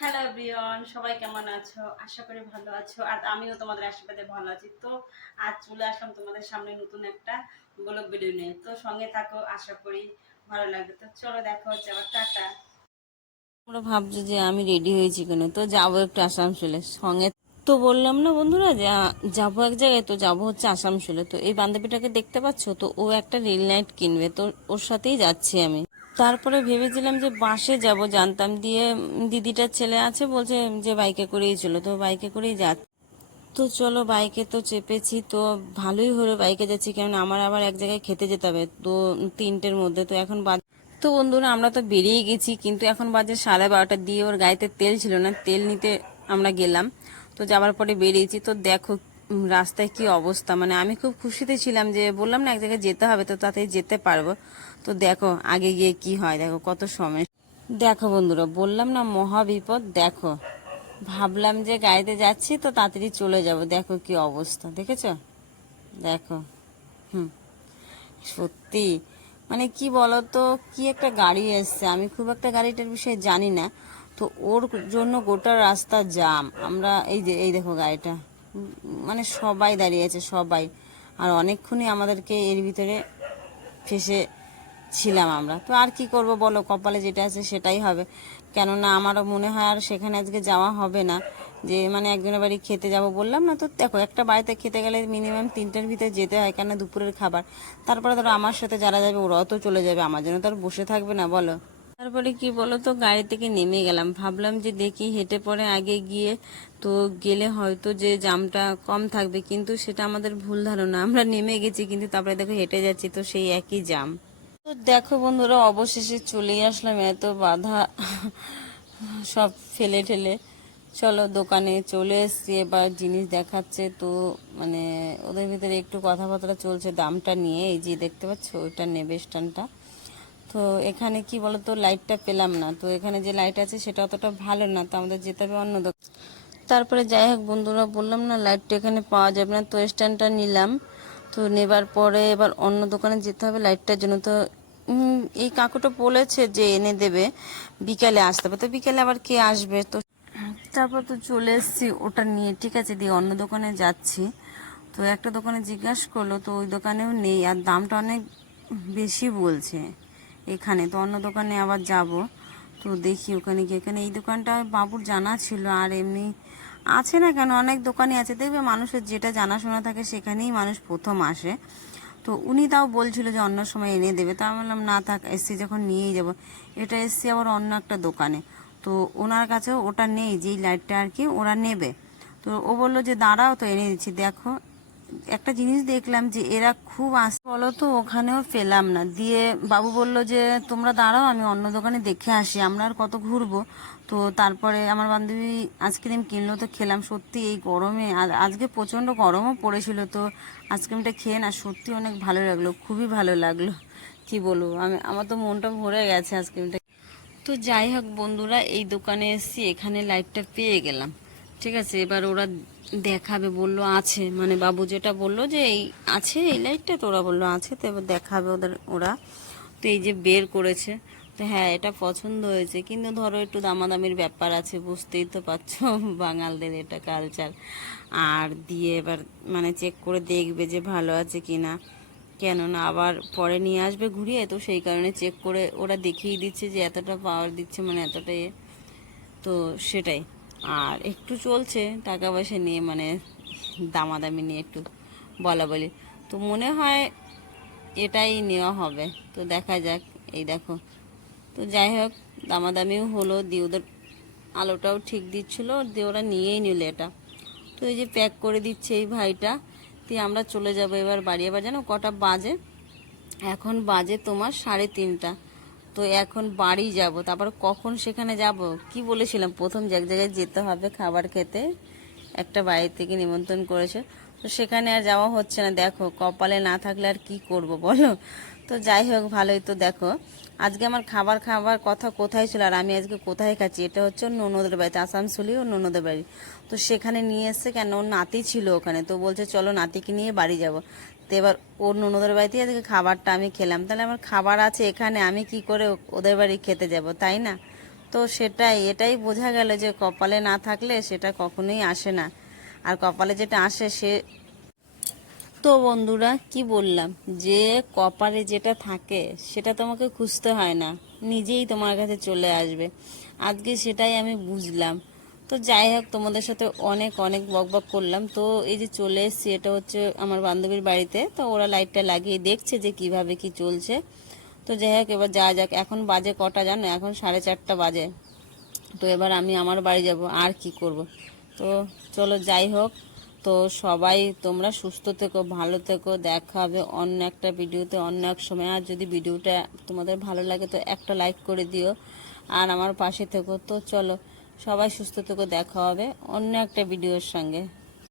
Hello everyone, সবাই কেমন আছো? আশা করি ভালো আছো। আর আমিও তোমাদের আশীর্বাদে ভালো আছি। তো আজ চলে আসলাম তোমাদের সামনে নতুন একটা ব্লগ ভিডিও নিয়ে। তো সঙ্গে থাকো, আশা করি ভালো লাগবে। তো চলো দেখা হচ্ছে আবার, টাটা। তোমরা ভাবছো যে আমি রেডি হয়েছি কেন, তো যাবো একটু আসানসোলে সঙ্গে। তো বললাম না বন্ধুরা যে যাবো এক জায়গায়, তো যাবো হচ্ছে আসানসোলে। তো এই বান্ধবীটাকে দেখতে পাচ্ছ, তো ও একটা রিল লাইট কিনবে, তো ওর সাথেই যাচ্ছি আমি। তারপরে ভেবেছিলাম যে বাসে যাব, জানতাম দিয়ে দিদিটার ছেলে আছে, বলছে যে বাইকে করেই চলো, তো বাইকে করেই যাচ্ছি। তো চলো বাইকে তো চেপেছি, তো ভালোই হলো বাইকে যাচ্ছি, কারণ আমার আবার এক জায়গায় খেতে যেতে হবে তো 3টের মধ্যে। তো এখন তো বন্ধুরা আমরা তো বেরিয়ে গেছি, কিন্তু এখন বাজে 12:30 দিয়ে ওর গাড়িতে তেল ছিল না, তেল নিতে আমরা গেলাম। তো যাবার পরে বেরিয়েছি, তো দেখো রাস্তায় কি অবস্থা। মানে আমি খুব খুশিতে ছিলাম যে বললাম না এক জায়গায় যেতে হবে, তো তাতেই যেতে পারবো। তো দেখো আগে গিয়ে কি হয়, দেখো কত সময়। দেখো বন্ধুরা বললাম না মহা বিপদ। দেখো ভাবলাম যে গাড়িতে যাচ্ছি তো তাড়াতাড়ি চলে যাব, দেখো কি অবস্থা দেখেছো। দেখো হুম, সত্যি মানে কি বলতো, কি একটা গাড়ি এসছে, আমি খুব একটা গাড়িটার বিষয়ে জানি না। তো ওর জন্য গোটা রাস্তা জাম। আমরা এই যে এই দেখো গাড়িটা, মানে সবাই দাঁড়িয়ে আছে সবাই। আর অনেকক্ষণই আমাদেরকে এর ভিতরে ফেসে ছিলাম আমরা। তো আর কি করব বলো, কপালে যেটা আছে সেটাই হবে। কেননা আমারও মনে হয় আর সেখানে আজকে যাওয়া হবে না, যে মানে একজনের বাড়ি খেতে যাব বললাম না। তো দেখো একটা বাড়িতে খেতে গেলে মিনিমাম 3টের ভিতরে যেতে হয়, কেন দুপুরের খাবার। তারপরে ধরো আমার সাথে যারা যাবে ওরাও তো চলে যাবে, আমার জন্য তো আর বসে থাকবে না বলো। তারপরে কি বলো তো, গাড়ি থেকে নেমে গেলাম, ভাবলাম যে দেখি হেঁটে পরে আগে গিয়ে তো গেলে হয়তো যে জামটা কম থাকবে, কিন্তু সেটা আমাদের ভুল ধারণা। আমরা নেমে গেছি কিন্তু তারপরে দেখো হেঁটে যাচ্ছি, তো সেই একই জাম। তো দেখো বন্ধুরা অবশেষে চলেই আসলাম, এত বাধা সব ফেলে ঠেলে। চলো দোকানে চলে এসছি, এবার জিনিস দেখাচ্ছে তো, মানে ওদের ভিতরে একটু কথাবার্তা চলছে দামটা নিয়ে। এই যে দেখতে পাচ্ছ ওইটা নেবে স্ট্যান্ডটা। তো এখানে কি বলতো লাইটটা পেলাম না, তো এখানে যে লাইট আছে সেটা অতটা ভালো না, তো আমাদের যেতে হবে অন্য দোকান। তারপরে যাই হোক বন্ধুরা বললাম না লাইটটা এখানে পাওয়া যাবে না, তো স্ট্যান্ডটা নিলাম। তো নেবার পরে এবার অন্য দোকানে যেতে হবে লাইটটার জন্য। তো এই কাকুটা বলেছে যে এনে দেবে, বিকালে আসতে হবে। তো বিকালে আবার কে আসবে, তো তারপর তো চলে এসেছি ওটা নিয়ে, ঠিক আছে, দিয়ে অন্য দোকানে যাচ্ছি। তো একটা দোকানে জিজ্ঞাসা করলো, তো ওই দোকানেও নেই, আর দামটা অনেক বেশি বলছে এখানে। তো অন্য দোকানে আবার যাব, তো দেখি ওখানে গিয়ে। এখানে এই দোকানটা বাবুর জানা ছিল, আর এমনি আছে না কেন অনেক দোকানই আছে, দেখবে মানুষের যেটা জানাশোনা থাকে সেখানেই মানুষ প্রথম আসে। তো উনি তাও বলছিল যে অন্য সময় এনে দেবে, তা আমি বললাম না থাক, এসছি যখন নিয়েই যাব। এটা এসছি আবার অন্য একটা দোকানে, তো ওনার কাছেও ওটা নেই, যেই লাইটটা আর কি ওরা নেবে। তো ও বললো যে দাঁড়াও, তো এনে দিচ্ছি। দেখো একটা জিনিস দেখলাম যে এরা খুব আসে বলো, তো ওখানেও পেলাম না। দিয়ে বাবু বলল যে তোমরা দাঁড়াও, আমি অন্য দোকানে দেখে আসি, আমরা আর কত ঘুরবো। তো তারপরে আমার বান্ধবী আইসক্রিম কিনলো, তো খেলাম। সত্যি এই গরমে, আর আজকে প্রচণ্ড গরমও পড়েছিল, তো আইসক্রিমটা খেয়ে না সত্যি অনেক ভালো লাগলো, খুবই ভালো লাগলো। কি বলবো, আমার তো মনটা ভরে গেছে আইসক্রিমটা। তো যাই হোক বন্ধুরা এই দোকানে এসেছি, এখানে লাইটটা পেয়ে গেলাম। ঠিক আছে, এবার ওরা দেখাবে বললো আছে, মানে বাবু যেটা বললো যে এই আছে এই লাইটটা, তো ওরা বললো আছে, তো এবার দেখাবে ওরা। তো এই যে বের করেছে, তো হ্যাঁ এটা পছন্দ হয়েছে, কিন্তু ধরো একটু দামাদামির ব্যাপার আছে, বুঝতেই তো পারছো বাঙালদের এটা কালচার। আর দিয়ে এবার মানে চেক করে দেখবে যে ভালো আছে কিনা, কেননা আবার পরে নিয়ে আসবে ঘুরিয়ে, তো সেই কারণে চেক করে ওরা দেখিয়ে দিচ্ছে যে এতটা পাওয়ার দিচ্ছে, মানে এতটা তো সেটাই। আর একটু চলছে টাকা পয়সা নিয়ে, মানে দামাদামি নিয়ে একটু বলা বলি। তো মনে হয় এটাই নেওয়া হবে, তো দেখা যাক। এই দেখো, তো যাই হোক দামাদামিও হলো, দিয়ে ওদের আলোটাও ঠিক দিচ্ছিলো, দিয়ে ওরা নিয়েই নিল এটা। তো এই যে প্যাক করে দিচ্ছে এই ভাইটা, দিয়ে আমরা চলে যাব এবার বাড়ি। এবার জানো কটা বাজে, এখন বাজে তোমার 3:30। তো এখন বাড়ি যাব, তারপর কখন সেখানে যাব কি বলেছিলাম, প্রথম যে এক জায়গায় যেতে হবে খাবার খেতে, একটা বাড়ি থেকে নিমন্ত্রণ করেছে, তো সেখানে আর যাওয়া হচ্ছে না। দেখো কপালে না থাকলে আর কি করব বলো। তো যাই হোক ভালোই। তো দেখো আজকে আমার খাবার খাবার কথা কোথায় ছিল, আর আমি আজকে কোথায় খাচ্ছি, এটা হচ্ছে ওর ননদের বাড়িতে, আসানসোলি ওর ননদের বাড়ি। তো সেখানে নিয়ে এসছে, কেন ওর নাতি ছিল ওখানে, তো বলছে চলো নাতিকে নিয়ে বাড়ি যাব। তো এবার ওর ননদের বাড়িতেই আজকে খাবারটা আমি খেলাম, তাহলে আমার খাবার আছে এখানে, আমি কি করে ওদের বাড়ি খেতে যাব, তাই না? তো এটাই বোঝা গেল যে কপালে না থাকলে সেটা কখনোই আসে না, আর কপালে যেটা আসে সে। তো বন্ধুরা কি বললাম, যে কপালে যেটা থাকে সেটা তোমাকে খুঁজতে হয় না, নিজেই তোমার কাছে চলে আসবে। আজকে সেটাই আমি বুঝলাম। তো যাই হোক, তোমাদের সাথে অনেক অনেক বকবক করলাম। তো এই যে চলে এসেছি, এটা হচ্ছে আমার বান্ধবীর বাড়িতে। তো ওরা লাইটটা লাগিয়ে দেখছে যে কিভাবে কি চলছে। তো যাই হোক, এবার যা যাক। এখন বাজে কটা জানো? এখন 4:30 বাজে। তো এবার আমি আমার বাড়ি যাব, আর কি করব। তো চলো যাই হোক। তো সবাই তোমরা সুস্থ থেকো, ভালো থেকো। দেখা হবে অন্য একটা ভিডিওতে অন্য এক সময়। আর যদি ভিডিওটা তোমাদের ভালো লাগে তো একটা লাইক করে দিও, আর আমার পাশে থেকো। তো চলো, সবাই সুস্থ থেকো, দেখা হবে অন্য একটা ভিডিওর সঙ্গে।